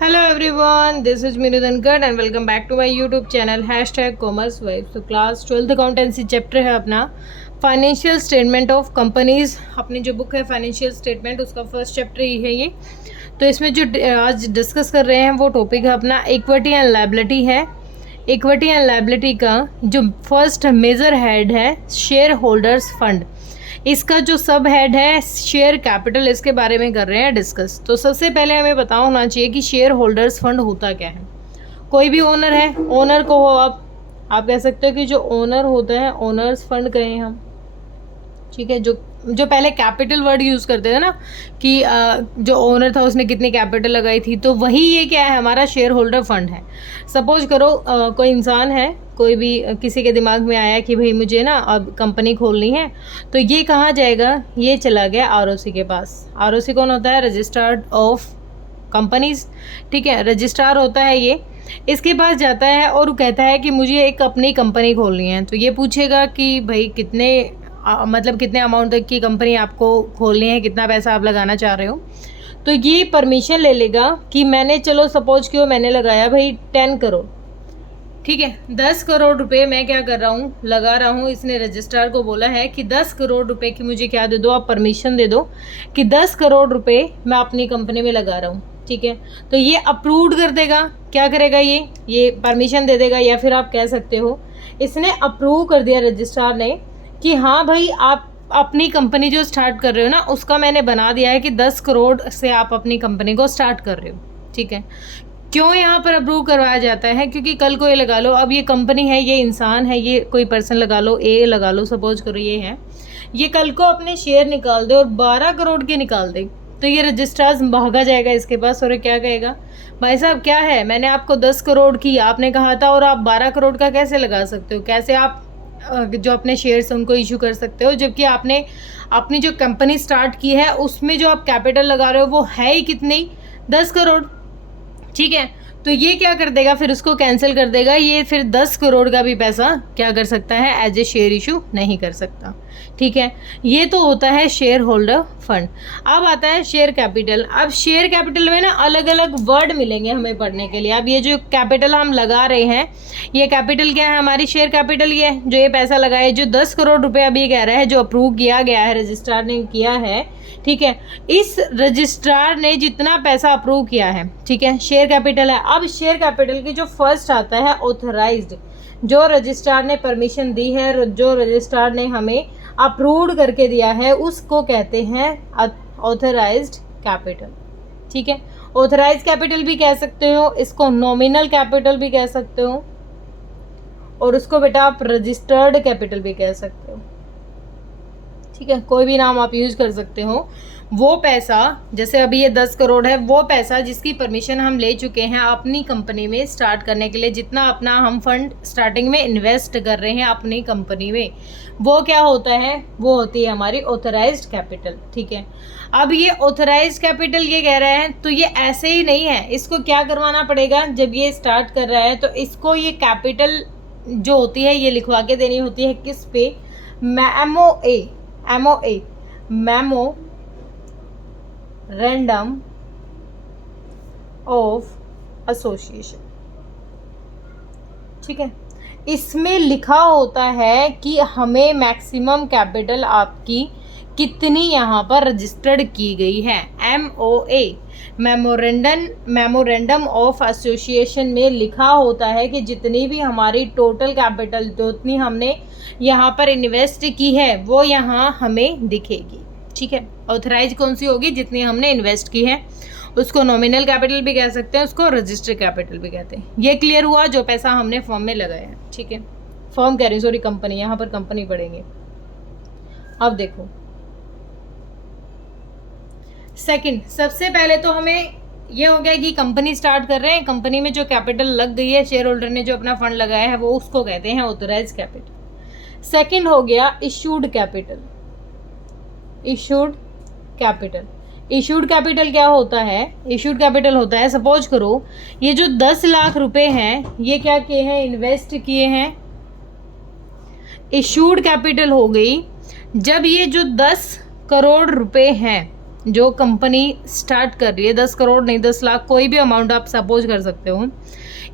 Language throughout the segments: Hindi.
Hello everyone, this is Meenu Dhankhar and welcome back to my YouTube channel #commerce wife. तो क्लास 12th अकाउंटेंसी चैप्टर है अपना फाइनेंशियल स्टेटमेंट ऑफ कंपनीज। अपनी जो बुक है फाइनेंशियल स्टेटमेंट, उसका फर्स्ट चैप्टर ही है ये। तो इसमें जो आज डिस्कस कर रहे हैं वो टॉपिक है अपना इक्विटी एंड लायबिलिटी है। इक्विटी एंड लायबिलिटी का जो फर्स्ट मेजर हेड है शेयर होल्डर्स फंड, इसका जो सब हेड है शेयर कैपिटल, इसके बारे में कर रहे हैं डिस्कस। तो सबसे पहले हमें पता होना चाहिए कि शेयर होल्डर्स फंड होता क्या है। कोई भी ओनर है, ओनर को हो आप कह सकते हो कि जो ओनर होता है ओनर्स फंड कहें हम, ठीक है। जो पहले कैपिटल वर्ड यूज़ करते थे ना कि जो ओनर था उसने कितनी कैपिटल लगाई थी, तो वही ये क्या है, हमारा शेयर होल्डर फंड है। सपोज करो कोई इंसान है, कोई भी किसी के दिमाग में आया कि भाई मुझे ना अब कंपनी खोलनी है, तो ये कहाँ जाएगा, ये चला गया आरओसी के पास। आरओसी कौन होता है? रजिस्ट्रार ऑफ कंपनीज, ठीक है, रजिस्ट्रार होता है ये। इसके पास जाता है और वो कहता है कि मुझे एक अपनी कंपनी खोलनी है। तो ये पूछेगा कि भाई कितने मतलब कितने अमाउंट तक की कंपनी आपको खोलनी है, कितना पैसा आप लगाना चाह रहे हो। तो ये परमिशन ले लेगा कि मैंने, चलो सपोज कि मैंने लगाया भाई 10 करोड़, ठीक है, 10 करोड़ रुपए मैं क्या कर रहा हूँ, लगा रहा हूँ। इसने रजिस्ट्रार को बोला है कि 10 करोड़ रुपए की मुझे क्या दे दो, आप परमिशन दे दो कि 10 करोड़ रुपए मैं अपनी कंपनी में लगा रहा हूँ, ठीक है। तो ये अप्रूव्ड कर देगा, क्या करेगा, ये परमिशन दे देगा, या फिर आप कह सकते हो इसने अप्रूव कर दिया रजिस्ट्रार ने कि हाँ भाई आप अपनी कंपनी जो स्टार्ट कर रहे हो ना, उसका मैंने बना दिया है कि 10 करोड़ से आप अपनी कंपनी को स्टार्ट कर रहे हो, ठीक है। क्यों यहाँ पर अप्रूव करवाया जाता है? क्योंकि कल को ये लगा लो, अब ये कंपनी है, ये इंसान है, ये कोई पर्सन लगा लो, ए लगा लो, सपोज करो ये है, ये कल को अपने शेयर निकाल दे और 12 करोड़ के निकाल दे, तो ये रजिस्ट्रार भागा जाएगा इसके पास और क्या कहेगा, भाई साहब क्या है, मैंने आपको 10 करोड़ की आपने कहा था और आप 12 करोड़ का कैसे लगा सकते हो, कैसे आप जो अपने शेयर्स उनको इशू कर सकते हो, जबकि आपने अपनी जो कंपनी स्टार्ट की है उसमें जो आप कैपिटल लगा रहे हो वो है ही कितनी, 10 करोड़, ठीक है। तो ये क्या कर देगा, फिर उसको कैंसिल कर देगा, ये फिर 10 करोड़ का भी पैसा क्या कर सकता है, एज ए शेयर इशू नहीं कर सकता, ठीक है। ये तो होता है शेयर होल्डर फंड। अब आता है शेयर कैपिटल। अब शेयर कैपिटल में ना अलग अलग वर्ड मिलेंगे हमें पढ़ने के लिए। अब ये जो कैपिटल हम लगा रहे हैं, ये कैपिटल क्या है, हमारी शेयर कैपिटल ये है, जो ये पैसा लगाए, जो 10 करोड़ रुपये अभी कह रहा है, जो अप्रूव किया गया है, रजिस्ट्रार ने किया है, ठीक है। इस रजिस्ट्रार ने जितना पैसा अप्रूव किया है, ठीक है, शेयर कैपिटल है। अब शेयर कैपिटल की जो फर्स्ट आता है ऑथराइज्ड, जो रजिस्ट्रार ने परमिशन दी है, जो रजिस्ट्रार ने हमें अप्रूव्ड करके दिया है, उसको कहते हैं ऑथराइज्ड कैपिटल, ठीक है। ऑथराइज्ड कैपिटल भी कह सकते हो, इसको नॉमिनल कैपिटल भी कह सकते हो, और उसको बेटा आप रजिस्टर्ड कैपिटल भी कह सकते हो, ठीक है। कोई भी नाम आप यूज कर सकते हो। वो पैसा, जैसे अभी ये 10 करोड़ है, वो पैसा जिसकी परमिशन हम ले चुके हैं अपनी कंपनी में स्टार्ट करने के लिए, जितना अपना हम फंड स्टार्टिंग में इन्वेस्ट कर रहे हैं अपनी कंपनी में, वो क्या होता है, वो होती है हमारी ऑथराइज्ड कैपिटल, ठीक है। अब ये ऑथराइज्ड कैपिटल ये कह रहा है, तो ये ऐसे ही नहीं है, इसको क्या करवाना पड़ेगा, जब ये स्टार्ट कर रहा है तो इसको ये कैपिटल जो होती है ये लिखवा के देनी होती है, किस पे, मेमो रेंडम ऑफ एसोसिएशन, ठीक है। इसमें लिखा होता है कि हमें मैक्सिमम कैपिटल आपकी कितनी यहाँ पर रजिस्टर्ड की गई है। MOA मेमोरेंडम ऑफ एसोसिएशन में लिखा होता है कि जितनी भी हमारी टोटल कैपिटल, जितनी हमने यहाँ पर इन्वेस्ट की है, वो यहाँ हमें दिखेगी, ठीक है। ऑथराइज कौन सी होगी, जितनी हमने इन्वेस्ट की है, उसको नॉमिनल कैपिटल भी कह सकते हैं, उसको रजिस्टर्ड कैपिटल भी कहते हैं। ये क्लियर हुआ, जो पैसा हमने फॉर्म में लगाया है, ठीक है। फॉर्म कह रही हूँ, सॉरी कंपनी, यहाँ पर कंपनी पढ़ेंगे। अब देखो सेकंड, सबसे पहले तो हमें ये हो गया कि कंपनी स्टार्ट कर रहे हैं, कंपनी में जो कैपिटल लग गई है, शेयर होल्डर ने जो अपना फंड लगाया है, वो उसको कहते हैं ऑथराइज्ड कैपिटल। सेकंड हो गया इशूड कैपिटल। इशूड कैपिटल क्या होता है, इशूड कैपिटल होता है, सपोज करो ये जो 10 लाख रुपए हैं, ये क्या किए हैं, इन्वेस्ट किए हैं, इशूड कैपिटल हो गई जब ये जो 10 करोड़ रुपए हैं, जो कंपनी स्टार्ट कर रही है, 10 करोड़ नहीं 10 लाख, कोई भी अमाउंट आप सपोज कर सकते हो,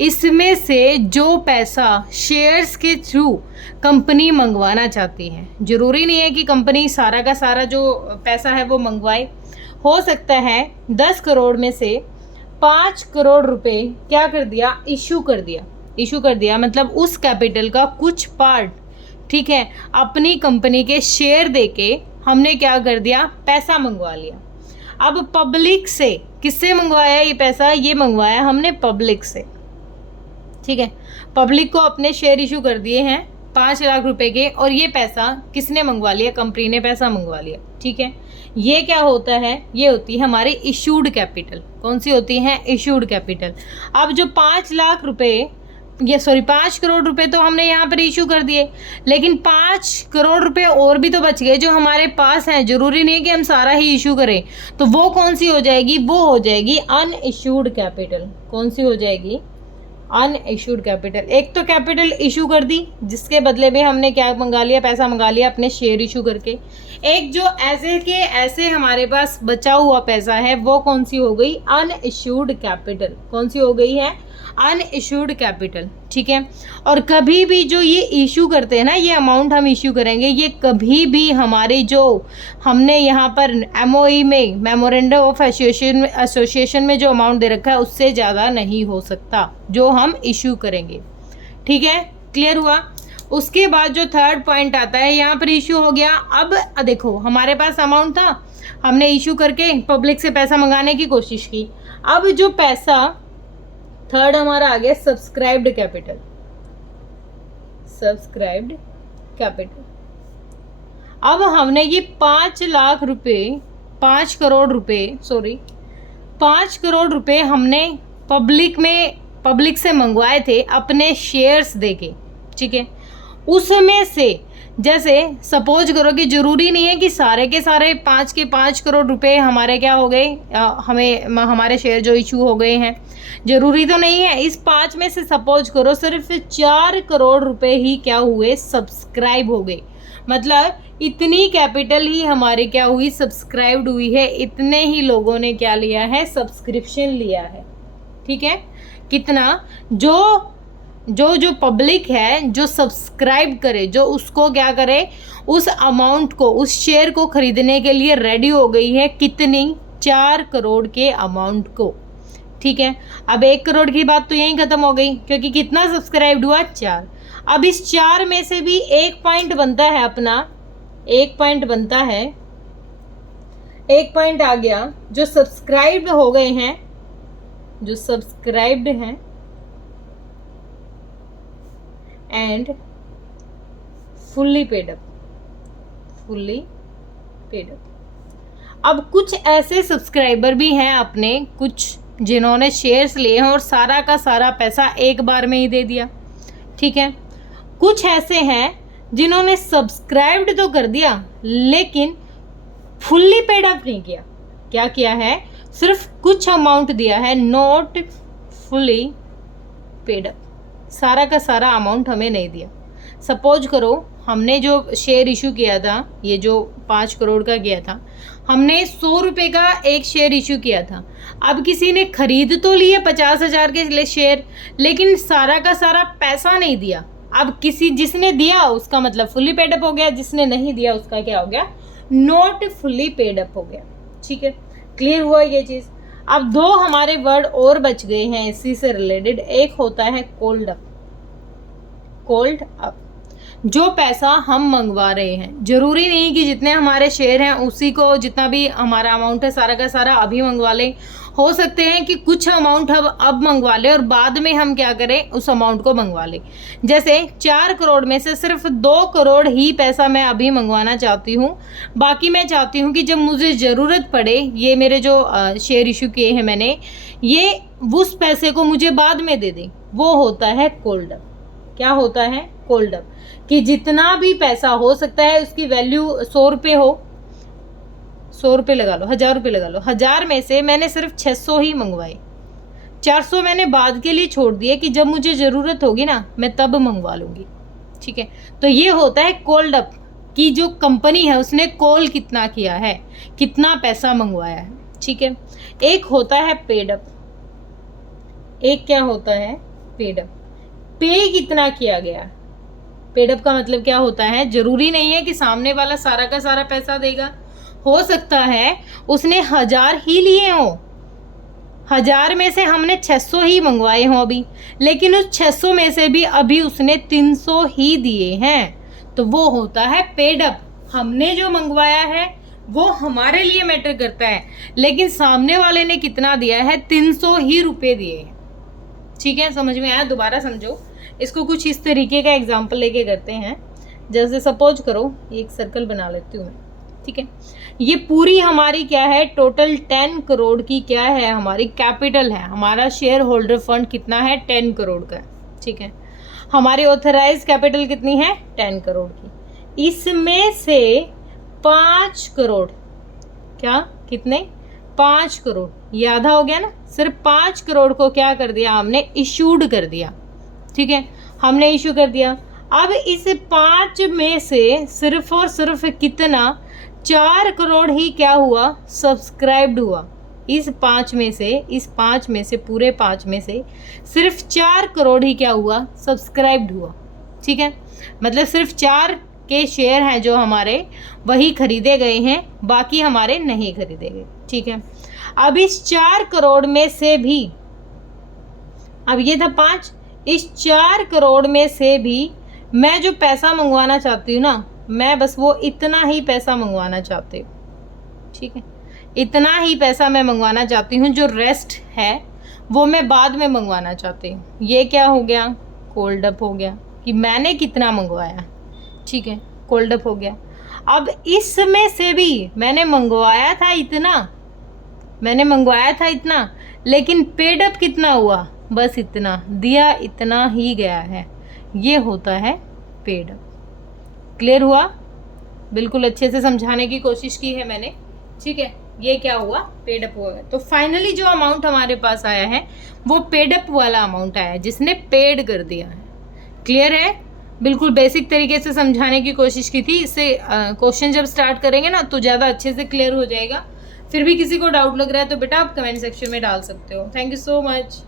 इसमें से जो पैसा शेयर्स के थ्रू कंपनी मंगवाना चाहती है, ज़रूरी नहीं है कि कंपनी सारा का सारा जो पैसा है वो मंगवाए, हो सकता है 10 करोड़ में से 5 करोड़ रुपए क्या कर दिया, इशू कर दिया मतलब उस कैपिटल का कुछ पार्ट, ठीक है, अपनी कंपनी के शेयर देके हमने क्या कर दिया, पैसा मंगवा लिया। अब पब्लिक से किससे मंगवाया ये पैसा, ये मंगवाया हमने पब्लिक से, ठीक है, पब्लिक को अपने शेयर इशू कर दिए हैं 5 लाख रुपए के, और ये पैसा किसने मंगवा लिया, कंपनी ने पैसा मंगवा लिया, ठीक है। ये क्या होता है, ये होती है हमारी इशूड कैपिटल। कौन सी होती है, इशूड कैपिटल। अब जो 5 लाख रुपए, ये 5 करोड़ रुपए तो हमने यहाँ पर इशू कर दिए, लेकिन 5 करोड़ रुपए और भी तो बच गए जो हमारे पास हैं, जरूरी नहीं कि हम सारा ही इशू करें, तो वो कौन सी हो जाएगी, वो हो जाएगी अनइशूड कैपिटल। कौन सी हो जाएगी, अनइशूड कैपिटल। एक तो कैपिटल इशू कर दी जिसके बदले में हमने क्या मंगा लिया, पैसा मंगा लिया अपने शेयर इशू करके। एक जो ऐसे के ऐसे हमारे पास बचा हुआ पैसा है वो कौन सी हो गई, अनइशूड कैपिटल। कौन सी हो गई है, अनइशूड कैपिटल, ठीक है। और कभी भी जो ये इशू करते हैं ना, ये अमाउंट हम इशू करेंगे, ये कभी भी हमारे जो हमने यहाँ पर एमओई में, मेमोरेंडम ऑफ एसोसिएशन में जो अमाउंट दे रखा है उससे ज़्यादा नहीं हो सकता जो हम इशू करेंगे, ठीक है, क्लियर हुआ। उसके बाद जो थर्ड पॉइंट आता है, यहाँ पर इशू हो गया। अब देखो हमारे पास अमाउंट था, हमने इशू करके पब्लिक से पैसा मंगाने की कोशिश की। अब जो पैसा थर्ड हमारा आ गया सब्सक्राइब्ड कैपिटल। सब्सक्राइब्ड कैपिटल, अब हमने ये 5 लाख रुपए, 5 करोड़ रुपए, सॉरी 5 करोड़ रुपए हमने पब्लिक से मंगवाए थे अपने शेयर्स देके, ठीक है। उसमें से जैसे सपोज करो कि ज़रूरी नहीं है कि सारे के सारे 5 के 5 करोड़ रुपए हमारे क्या हो गए, हमारे शेयर जो इशू हो गए हैं, ज़रूरी तो नहीं है। इस 5 में से सपोज करो सिर्फ 4 करोड़ रुपए ही क्या हुए, सब्सक्राइब हो गए। मतलब इतनी कैपिटल ही हमारी क्या हुई, सब्सक्राइब्ड हुई है, इतने ही लोगों ने क्या लिया है, सब्सक्रिप्शन लिया है, ठीक है। कितना, जो पब्लिक है जो सब्सक्राइब करे, जो उसको क्या करे, उस अमाउंट को, उस शेयर को खरीदने के लिए रेडी हो गई है, कितनी, 4 करोड़ के अमाउंट को, ठीक है। अब 1 करोड़ की बात तो यहीं खत्म हो गई क्योंकि कितना सब्सक्राइब्ड हुआ, 4। अब इस 4 में से भी एक पॉइंट बनता है अपना, एक पॉइंट बनता है, एक पॉइंट आ गया जो सब्सक्राइब्ड हो गए हैं, जो सब्सक्राइब्ड हैं and fully paid up, fully paid up. अब कुछ ऐसे सब्सक्राइबर भी हैं अपने, कुछ जिन्होंने शेयर्स लिए हैं और सारा का सारा पैसा एक बार में ही दे दिया, ठीक है। कुछ ऐसे हैं जिन्होंने सब्सक्राइब्ड तो कर दिया लेकिन फुल्ली पेड अप नहीं किया। क्या किया है, सिर्फ कुछ अमाउंट दिया है, नॉट फुल्ली पेड अप, सारा का सारा अमाउंट हमें नहीं दिया। सपोज करो हमने जो शेयर इशू किया था, ये जो 5 करोड़ का किया था, हमने 100 रुपये का एक शेयर इशू किया था। अब किसी ने खरीद तो लिए 50,000 के शेयर, लेकिन सारा का सारा पैसा नहीं दिया। अब जिसने दिया उसका मतलब फुल्ली पेड अप हो गया, जिसने नहीं दिया उसका क्या हो गया, नॉट फुल्ली पेड अप हो गया, ठीक है। क्लियर हुआ ये चीज़। अब 2 हमारे वर्ड और बच गए हैं इसी से रिलेटेड। एक होता है कोल्ड अप। कोल्ड अप, जो पैसा हम मंगवा रहे हैं, ज़रूरी नहीं कि जितने हमारे शेयर हैं उसी को, जितना भी हमारा अमाउंट है सारा का सारा अभी मंगवा लें। हो सकते हैं कि कुछ अमाउंट हम अब मंगवा लें और बाद में हम क्या करें, उस अमाउंट को मंगवा लें। जैसे 4 करोड़ में से सिर्फ 2 करोड़ ही पैसा मैं अभी मंगवाना चाहती हूँ, बाकी मैं चाहती हूँ कि जब मुझे ज़रूरत पड़े, ये मेरे जो शेयर इशू किए हैं मैंने, ये उस पैसे को मुझे बाद में दे दें। वो होता है कोल्ड अप। क्या होता है, कोल्ड अप, कि जितना भी पैसा हो सकता है उसकी वैल्यू 100 रुपये हो, 100 रुपये लगा लो, 1000 रुपये लगा लो, 1000 में से मैंने सिर्फ 600 ही मंगवाए, 400 मैंने बाद के लिए छोड़ दिए कि जब मुझे ज़रूरत होगी ना मैं तब मंगवा लूँगी, ठीक है। तो ये होता है कोल्ड अप। कि जो कंपनी है उसने कॉल कितना किया है, कितना पैसा मंगवाया है। ठीक है, एक होता है पेड अप, एक क्या होता है पेड अप। पे कितना किया गया, पेड अप का मतलब क्या होता है, जरूरी नहीं है कि सामने वाला सारा का सारा पैसा देगा, हो सकता है उसने 1000 ही लिए हो, 1000 में से हमने 600 ही मंगवाए हों अभी, लेकिन उस 600 में से भी अभी उसने 300 ही दिए हैं, तो वो होता है पेड अप। हमने जो मंगवाया है वो हमारे लिए मैटर करता है, लेकिन सामने वाले ने कितना दिया है, 300 ही रुपए दिए हैं। ठीक है, समझ में आया? दोबारा समझो इसको, कुछ इस तरीके का एग्जाम्पल लेके करते हैं। जैसे सपोज करो एक सर्कल बना लेती हूँ मैं। ठीक है, ये पूरी हमारी क्या है, टोटल 10 करोड़ की क्या है, हमारी कैपिटल है। हमारा शेयर होल्डर फंड कितना है, 10 करोड़ का है। ठीक है, हमारी ऑथराइज कैपिटल कितनी है, 10 करोड़ की। इसमें से 5 करोड़, क्या कितने, 5 करोड़, ये आधा हो गया ना। सिर्फ 5 करोड़ को क्या कर दिया हमने, इशूड कर दिया। ठीक है, हमने इशू कर दिया। अब इस 5 में से सिर्फ और सिर्फ कितना, 4 करोड़ ही क्या हुआ, सब्सक्राइब्ड हुआ। इस 5 में से, इस 5 में से, पूरे 5 में से सिर्फ 4 करोड़ ही क्या हुआ, सब्सक्राइब्ड हुआ। ठीक है, मतलब सिर्फ 4 के शेयर हैं जो हमारे, वही खरीदे गए हैं, बाकी हमारे नहीं खरीदे गए। ठीक है, अब इस 4 करोड़ में से भी, अब ये था 5, इस 4 करोड़ में से भी मैं जो पैसा मंगवाना चाहती हूँ ना, मैं बस वो इतना ही पैसा मंगवाना चाहती हूँ। ठीक है, इतना ही पैसा मैं मंगवाना चाहती हूँ, जो रेस्ट है वो मैं बाद में मंगवाना चाहती हूँ। ये क्या हो गया, कोल्ड अप हो गया, कि मैंने कितना मंगवाया। ठीक है, कोल्ड अप हो गया। अब इसमें से भी मैंने मंगवाया था इतना, मैंने मंगवाया था इतना, लेकिन पेड अप कितना हुआ, बस इतना दिया, इतना ही गया है। ये होता है पेड अप। क्लियर हुआ? बिल्कुल अच्छे से समझाने की कोशिश की है मैंने। ठीक है, ये क्या हुआ, पेड अप हुआ। तो फाइनली जो अमाउंट हमारे पास आया है वो पेड अप वाला अमाउंट आया है, जिसने पेड कर दिया है। क्लियर है? बिल्कुल बेसिक तरीके से समझाने की कोशिश की थी। इससे क्वेश्चन जब स्टार्ट करेंगे ना तो ज़्यादा अच्छे से क्लियर हो जाएगा। फिर भी किसी को डाउट लग रहा है तो बेटा आप कमेंट सेक्शन में डाल सकते हो। Thank you so much.